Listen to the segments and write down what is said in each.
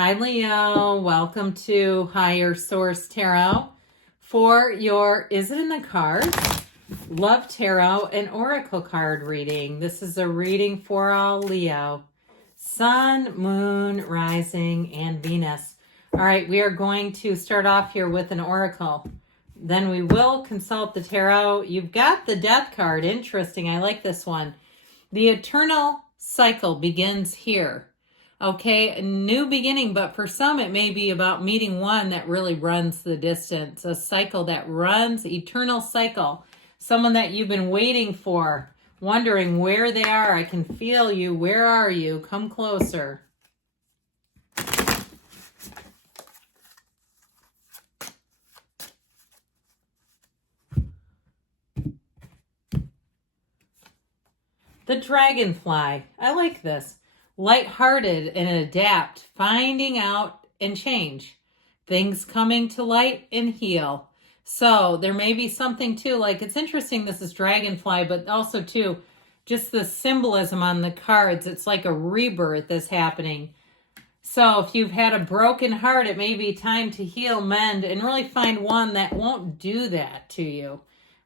Hi, Leo. Welcome to Higher Source Tarot for your Is It in the Cards? Love Tarot and Oracle card reading. This is a reading for all Leo. Sun, Moon, Rising, and Venus. All right, we are going to start off here with an Oracle. Then we will consult the Tarot. You've got the Death card. Interesting. I like this one. The eternal cycle begins here. Okay, a new beginning, but for some it may be about meeting one that really runs the distance, a cycle that runs, eternal cycle, someone that you've been waiting for, wondering where they are. I can feel you. Where are you? Come closer. The Dragonfly. I like this. Light-hearted and adapt, finding out and change. Things coming to light and heal. So there may be something too, like it's interesting this is Dragonfly, but also too, just the symbolism on the cards. It's like a rebirth is happening. So if you've had a broken heart, it may be time to heal, mend, and really find one that won't do that to you.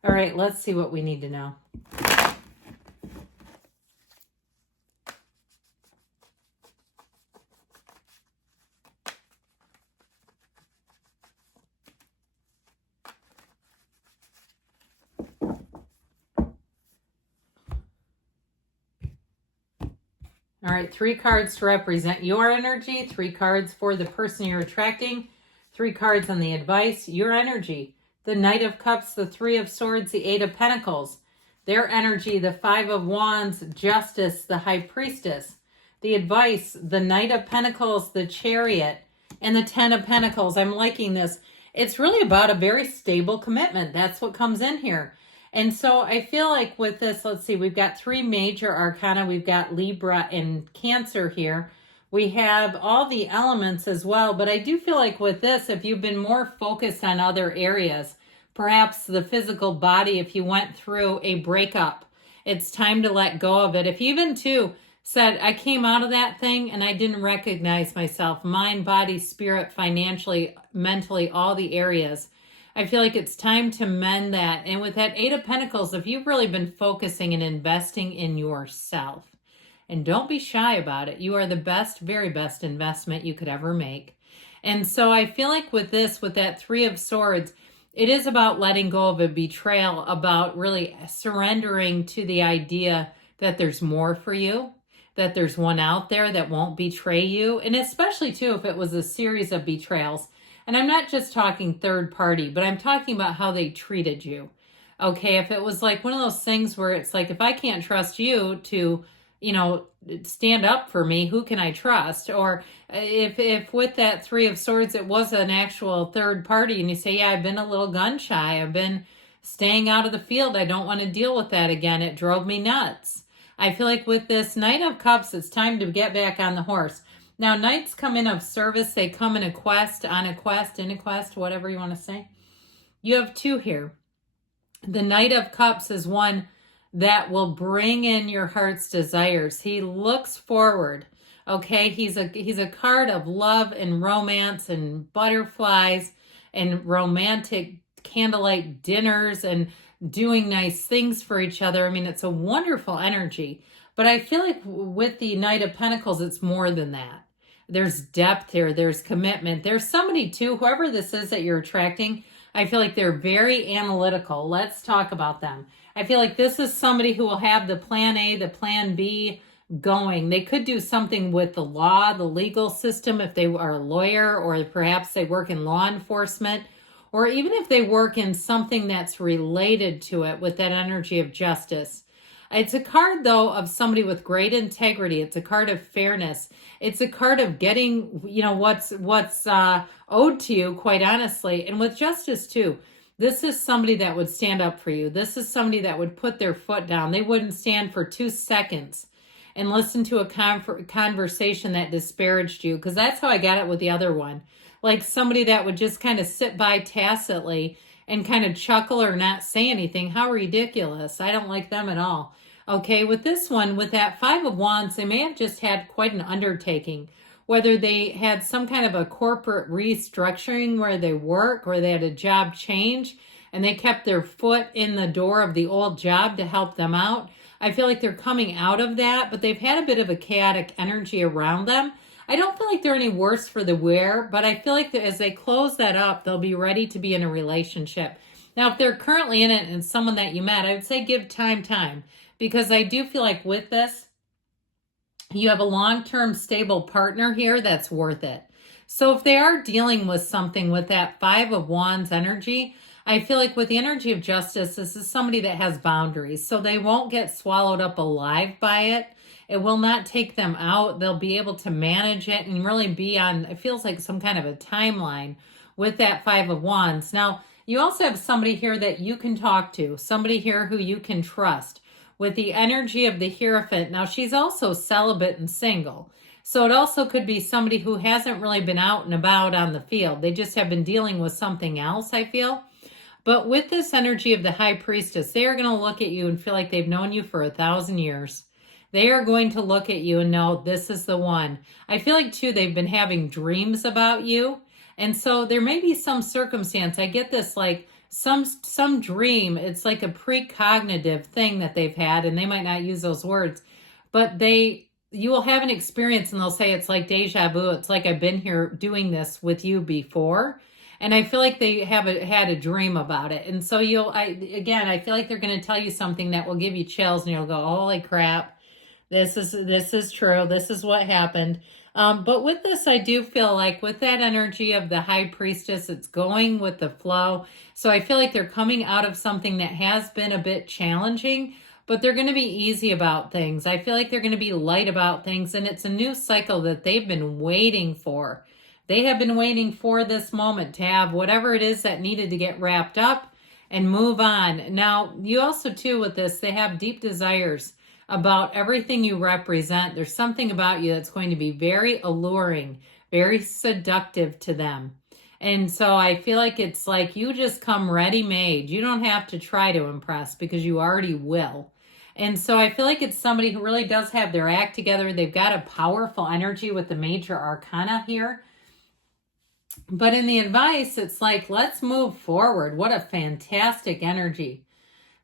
All right, let's see what we need to know. All right, 3 cards to represent your energy, 3 cards for the person you're attracting, 3 cards on the advice, your energy. The Knight of Cups, the 3 of Swords, the 8 of Pentacles. Their energy, the 5 of Wands, Justice, the High Priestess. The advice, the Knight of Pentacles, the Chariot, and the 10 of Pentacles. I'm liking this. It's really about a very stable commitment. That's what comes in here. And so I feel like with this, let's see, we've got 3 major arcana. We've got Libra and Cancer here. We have all the elements as well. But I do feel like with this, if you've been more focused on other areas, perhaps the physical body, if you went through a breakup, it's time to let go of it. If you even too said, I came out of that thing and I didn't recognize myself, mind, body, spirit, financially, mentally, all the areas, I feel like it's time to mend that. And with that 8 of Pentacles, if you've really been focusing and investing in yourself, and don't be shy about it, you are the best, very best investment you could ever make. And so I feel like with this, with that 3 of Swords, it is about letting go of a betrayal, about really surrendering to the idea that there's more for you, that there's one out there that won't betray you. And especially too, if it was a series of betrayals. And I'm not just talking third party, but I'm talking about how they treated you. Okay, if it was like one of those things where it's like, if I can't trust you to, stand up for me, who can I trust? Or if with that 3 of Swords, it was an actual third party and you say, yeah, I've been a little gun shy. I've been staying out of the field. I don't want to deal with that again. It drove me nuts. I feel like with this Knight of Cups, it's time to get back on the horse. Now, knights come in of service. They come in a quest, on a quest, in a quest, whatever you want to say. You have 2 here. The Knight of Cups is one that will bring in your heart's desires. He looks forward. Okay, he's a card of love and romance and butterflies and romantic candlelight dinners and doing nice things for each other. I mean, it's a wonderful energy. But I feel like with the Knight of Pentacles, it's more than that. There's depth here. There's commitment. There's somebody too, whoever this is that you're attracting, I feel like they're very analytical. Let's talk about them. I feel like this is somebody who will have the plan A, the plan B going. They could do something with the law, the legal system, if they are a lawyer, or perhaps they work in law enforcement, or even if they work in something that's related to it with that energy of justice. It's a card, though, of somebody with great integrity. It's a card of fairness. It's a card of getting, what's owed to you, quite honestly. And with justice, too, this is somebody that would stand up for you. This is somebody that would put their foot down. They wouldn't stand for 2 seconds and listen to a conversation that disparaged you, because that's how I got it with the other one. Like somebody that would just kind of sit by tacitly and kind of chuckle or not say anything. How ridiculous. I don't like them at all. Okay, with this one, with that 5 of Wands, they may have just had quite an undertaking whether they had some kind of a corporate restructuring where they work, or they had a job change and they kept their foot in the door of the old job to help them out. I feel like they're coming out of that, but they've had a bit of a chaotic energy around them. I don't feel like they're any worse for the wear, but I feel like that as they close that up, they'll be ready to be in a relationship. Now, if they're currently in it and someone that you met, I would say give time, because I do feel like with this, you have a long-term stable partner here that's worth it. So if they are dealing with something with that Five of Wands energy, I feel like with the energy of Justice, this is somebody that has boundaries. So they won't get swallowed up alive by it. It will not take them out. They'll be able to manage it and really be on, it feels like some kind of a timeline with that Five of Wands. Now, you also have somebody here that you can talk to, somebody here who you can trust. With the energy of the Hierophant, now she's also celibate and single. So it also could be somebody who hasn't really been out and about on the field. They just have been dealing with something else, I feel. But with this energy of the High Priestess, they are going to look at you and feel like they've known you for 1,000 years. They are going to look at you and know this is the one. I feel like, too, they've been having dreams about you. And so there may be some circumstance. I get this like some dream. It's like a precognitive thing that they've had, and they might not use those words, but you will have an experience and they'll say it's like deja vu. It's like I've been here doing this with you before. And I feel like they had a dream about it. And so I feel like they're going to tell you something that will give you chills and you'll go, holy crap, this is true. This is what happened. But with this, I do feel like with that energy of the High Priestess, it's going with the flow. So I feel like they're coming out of something that has been a bit challenging, but they're going to be easy about things. I feel like they're going to be light about things, and it's a new cycle that they've been waiting for. They have been waiting for this moment to have whatever it is that needed to get wrapped up and move on. Now, you also, too, with this, they have deep desires about everything you represent. There's something about you that's going to be very alluring, very seductive to them. And so I feel like it's like you just come ready-made. You don't have to try to impress because you already will. And so I feel like it's somebody who really does have their act together. They've got a powerful energy with the major arcana here. But in the advice, it's like, let's move forward. What a fantastic energy.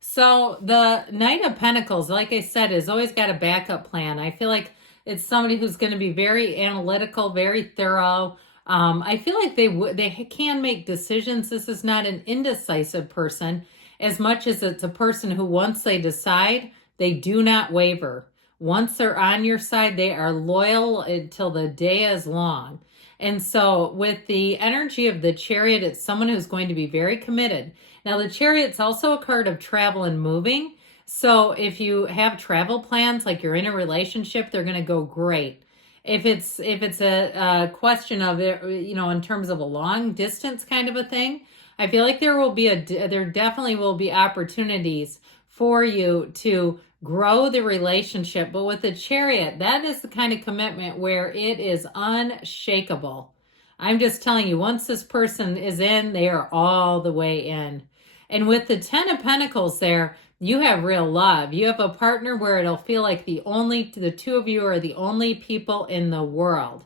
So the Knight of Pentacles, like I said, has always got a backup plan. I feel like it's somebody who's going to be very analytical, very thorough. I feel like they can make decisions. This is not an indecisive person as much as it's a person who once they decide, they do not waver. Once they're on your side, they are loyal until the day is long. And so with the energy of the Chariot, it's someone who's going to be very committed. Now, the Chariot's also a card of travel and moving. So if you have travel plans, like you're in a relationship, they're going to go great. If it's a question of, in terms of a long distance kind of a thing, I feel like there definitely will be opportunities for you to grow the relationship. But with the Chariot, that is the kind of commitment where it is unshakable. I'm just telling you, once this person is in, they are all the way in. And with the Ten of Pentacles there, you have real love. You have a partner where it'll feel like the two of you are the only people in the world.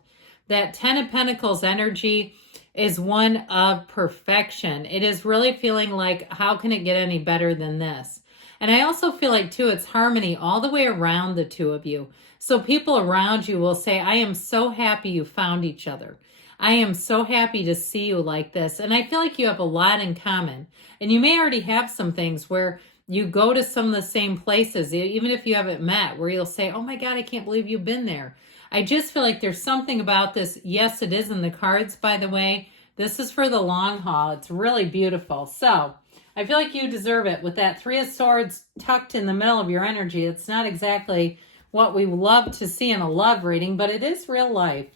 That Ten of Pentacles energy is one of perfection. It is really feeling like, how can it get any better than this? And I also feel like, too, it's harmony all the way around the two of you. So people around you will say, I am so happy you found each other. I am so happy to see you like this. And I feel like you have a lot in common. And you may already have some things where you go to some of the same places, even if you haven't met, where you'll say, oh my God, I can't believe you've been there. I just feel like there's something about this. Yes, it is in the cards, by the way. This is for the long haul. It's really beautiful. So I feel like you deserve it with that Three of Swords tucked in the middle of your energy. It's not exactly what we love to see in a love reading, but it is real life.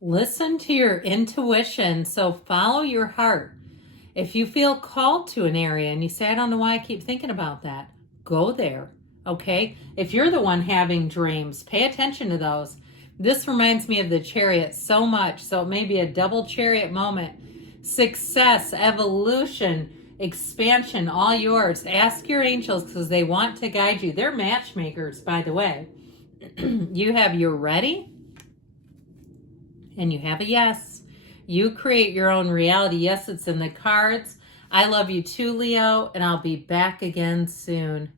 Listen to your intuition. So follow your heart. If you feel called to an area and you say, I don't know why I keep thinking about that, go there. Okay? If you're the one having dreams, pay attention to those. This reminds me of the Chariot so much, so it may be a double Chariot moment. Success, evolution, expansion, all yours. Ask your angels because they want to guide you. They're matchmakers, by the way. You have your ready and you have a yes. You create your own reality. Yes, it's in the cards. I love you too, Leo, and I'll be back again soon.